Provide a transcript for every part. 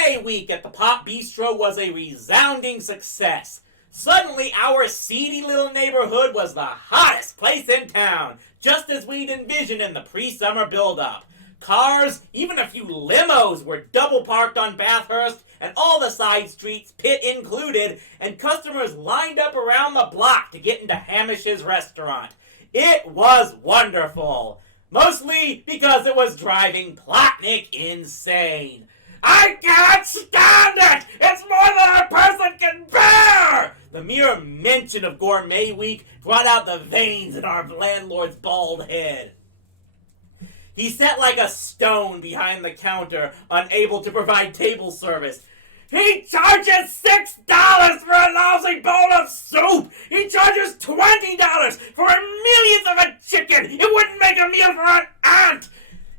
Gourmet Week at the Pop Bistro was a resounding success. Suddenly, our seedy little neighborhood was the hottest place in town, just as we'd envisioned in the pre-summer build-up. Cars, even a few limos, were double parked on Bathurst, and all the side streets, pit included, and customers lined up around the block to get into Hamish's restaurant. It was wonderful. Mostly because it was driving Plotnik insane. I can't stand it! It's more than a person can bear! The mere mention of Gourmet Week brought out the veins in our landlord's bald head. He sat like a stone behind the counter, unable to provide table service. He charges $6 for a lousy bowl of soup! He charges $20 for millions of a chicken! It wouldn't make a meal for an ant!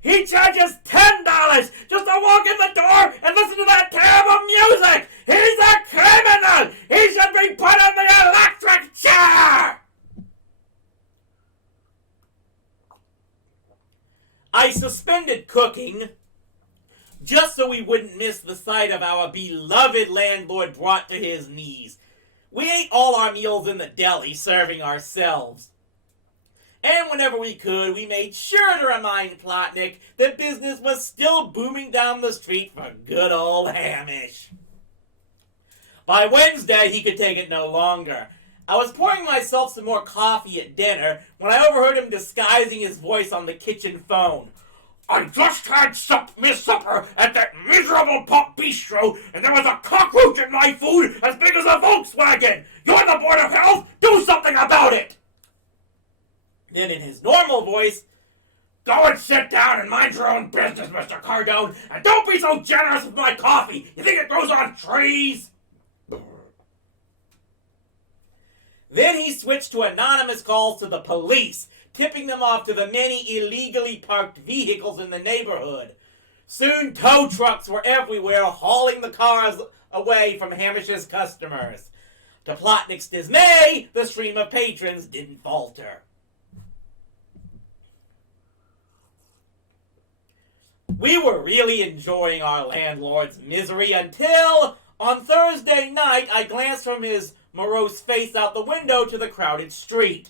He charges $10 just to walk in the door and listen to that terrible music! He's a criminal! He should be put in the electric chair! I suspended cooking just so we wouldn't miss the sight of our beloved landlord brought to his knees. We ate all our meals in the deli, serving ourselves. And whenever we could, we made sure to remind Plotnik that business was still booming down the street for good old Hamish. By Wednesday, he could take it no longer. I was pouring myself some more coffee at dinner when I overheard him disguising his voice on the kitchen phone. I just had my supper at that miserable Pop Bistro, and there was a cockroach in my food as big as a Volkswagen! You're the Board of Health! Do something about it! Then in his normal voice, go and sit down and mind your own business, Mr. Cardone, and don't be so generous with my coffee! You think it grows on trees? Then he switched to anonymous calls to the police, tipping them off to the many illegally parked vehicles in the neighborhood. Soon tow trucks were everywhere, hauling the cars away from Hamish's customers. To Plotnik's dismay, the stream of patrons didn't falter. We were really enjoying our landlord's misery until, on Thursday night, I glanced from his morose face out the window to the crowded street.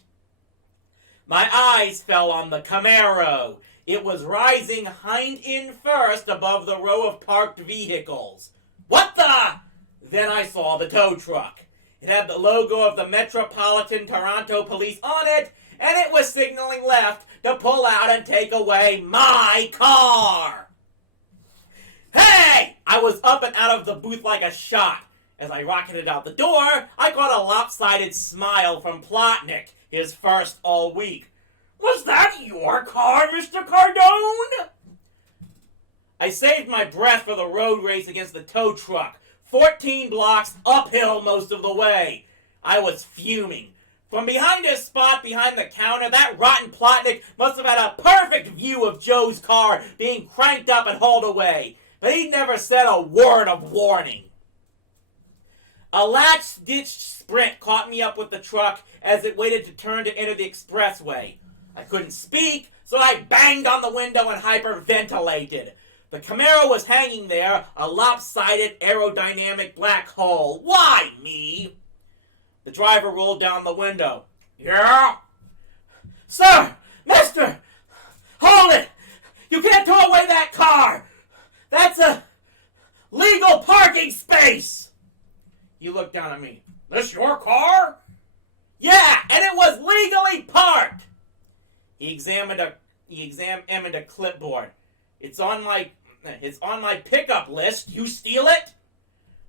My eyes fell on the Camaro. It was rising hind end first above the row of parked vehicles. What the? Then I saw the tow truck. It had the logo of the Metropolitan Toronto Police on it, and it was signaling left to pull out and take away my car. Hey! I was up and out of the booth like a shot. As I rocketed out the door, I caught a lopsided smile from Plotnik, his first all week. Was that your car, Mr. Cardone? I saved my breath for the road race against the tow truck, 14 blocks uphill most of the way. I was fuming. From behind his spot behind the counter, that rotten Plotnik must have had a perfect view of Joe's car being cranked up and hauled away, but he never said a word of warning. A latch-stitched Sprint caught me up with the truck as it waited to turn to enter the expressway. I couldn't speak, so I banged on the window and hyperventilated. The Camaro was hanging there, a lopsided aerodynamic black hole. Why me? The driver rolled down the window. Yeah? Sir! Mister! Hold it! You can't tow away that car! That's a legal parking space! He looked down at me. This your car? Yeah, and it was legally parked! He examined a clipboard. It's on my pickup list. You steal it?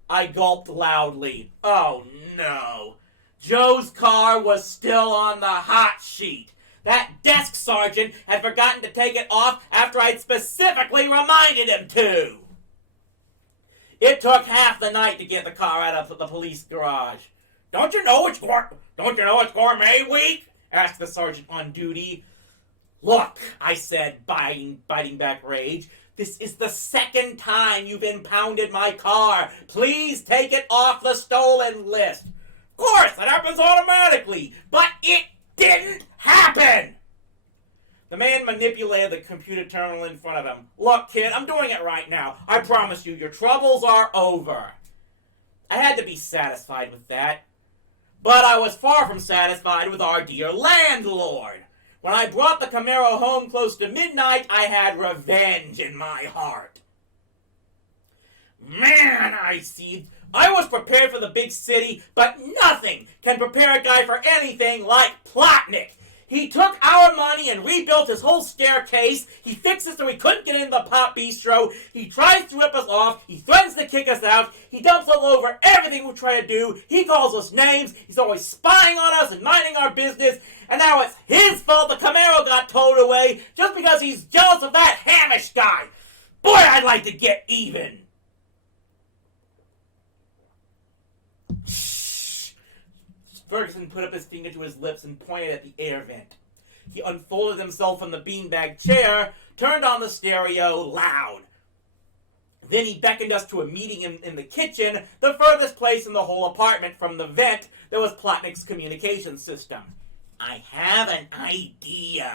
I gulped loudly. Oh no. Joe's car was still on the hot sheet. That desk sergeant had forgotten to take it off after I'd specifically reminded him to. It took half the night to get the car out of the police garage. Don't you know it's Gourmet Week? Asked the sergeant on duty. Look, I said, biting back rage. This is the second time you've impounded my car. Please take it off the stolen list. Of course, it happens automatically, but it didn't happen. The man manipulated the computer terminal in front of him. Look, kid, I'm doing it right now. I promise you, your troubles are over. I had to be satisfied with that. But I was far from satisfied with our dear landlord. When I brought the Camaro home close to midnight, I had revenge in my heart. Man, I seethed. I was prepared for the big city, but nothing can prepare a guy for anything like Plotnik. He took our money and rebuilt his whole staircase. He fixed it so we couldn't get into the Pop Bistro. He tries to rip us off. He threatens to kick us out. He dumps all over everything we try to do. He calls us names. He's always spying on us and minding our business. And now it's his fault the Camaro got towed away just because he's jealous of that Hamish guy. Boy, I'd like to get even. Ferguson put up his finger to his lips and pointed at the air vent. He unfolded himself from the beanbag chair, turned on the stereo loud. Then he beckoned us to a meeting in the kitchen, the furthest place in the whole apartment from the vent that was Plotnik's communication system. I have an idea.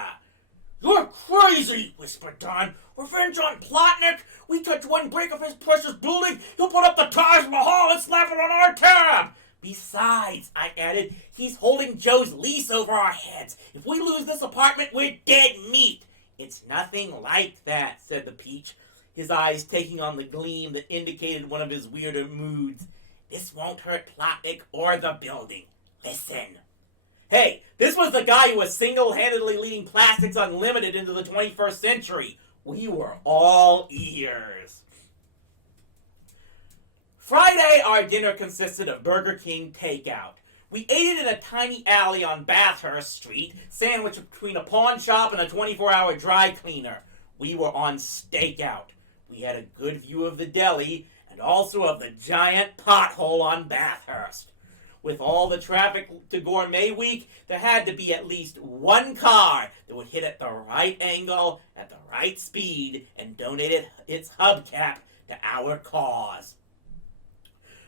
You're crazy, whispered Don. Revenge on Plotnik? We touch one brick of his precious building, he'll put up the Taj Mahal and slap it on our tab. Besides, I added, he's holding Joe's lease over our heads. If we lose this apartment, we're dead meat. It's nothing like that, said the Peach, his eyes taking on the gleam that indicated one of his weirder moods. This won't hurt Plotnik or the building. Listen. Hey, this was the guy who was single-handedly leading Plastics Unlimited into the 21st century. We were all ears. Friday, our dinner consisted of Burger King takeout. We ate it in a tiny alley on Bathurst Street, sandwiched between a pawn shop and a 24-hour dry cleaner. We were on stakeout. We had a good view of the deli and also of the giant pothole on Bathurst. With all the traffic to Gourmet Week, there had to be at least one car that would hit at the right angle, at the right speed, and donate its hubcap to our cause.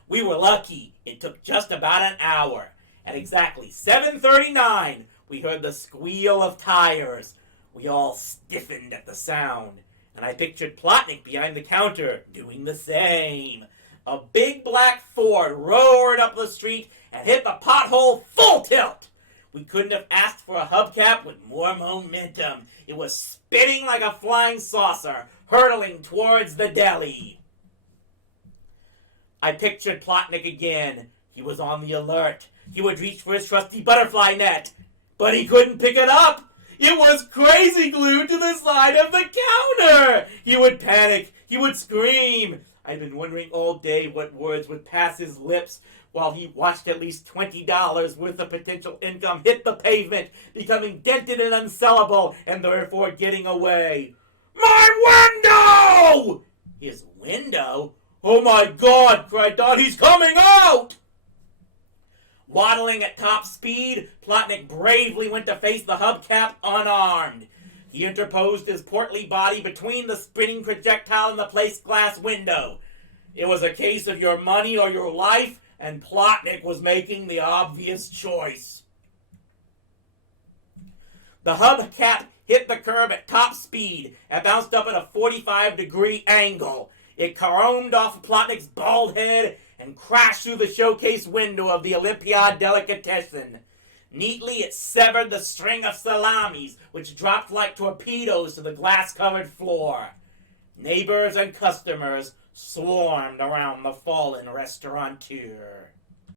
We were lucky. It took just about an hour. At exactly 7:39, we heard the squeal of tires. We all stiffened at the sound, and I pictured Plotnik behind the counter doing the same. A big black Ford roared up the street and hit the pothole full tilt. We couldn't have asked for a hubcap with more momentum. It was spinning like a flying saucer, hurtling towards the deli. I pictured Plotnik again. He was on the alert. He would reach for his trusty butterfly net, but he couldn't pick it up. It was crazy glued to the side of the counter. He would panic. He would scream. I'd been wondering all day what words would pass his lips while he watched at least $20 worth of potential income hit the pavement, becoming dented and unsellable, and therefore getting away. My window! His window? Oh my God, cried Don, he's coming out! Waddling at top speed, Plotnik bravely went to face the hubcap unarmed. He interposed his portly body between the spinning projectile and the plate glass window. It was a case of your money or your life, and Plotnik was making the obvious choice. The hubcap hit the curb at top speed and bounced up at a 45-degree angle. It caromed off Plotnik's bald head and crashed through the showcase window of the Olympiad Delicatessen. Neatly, it severed the string of salamis, which dropped like torpedoes to the glass-covered floor. Neighbors and customers swarmed around the fallen restaurateur.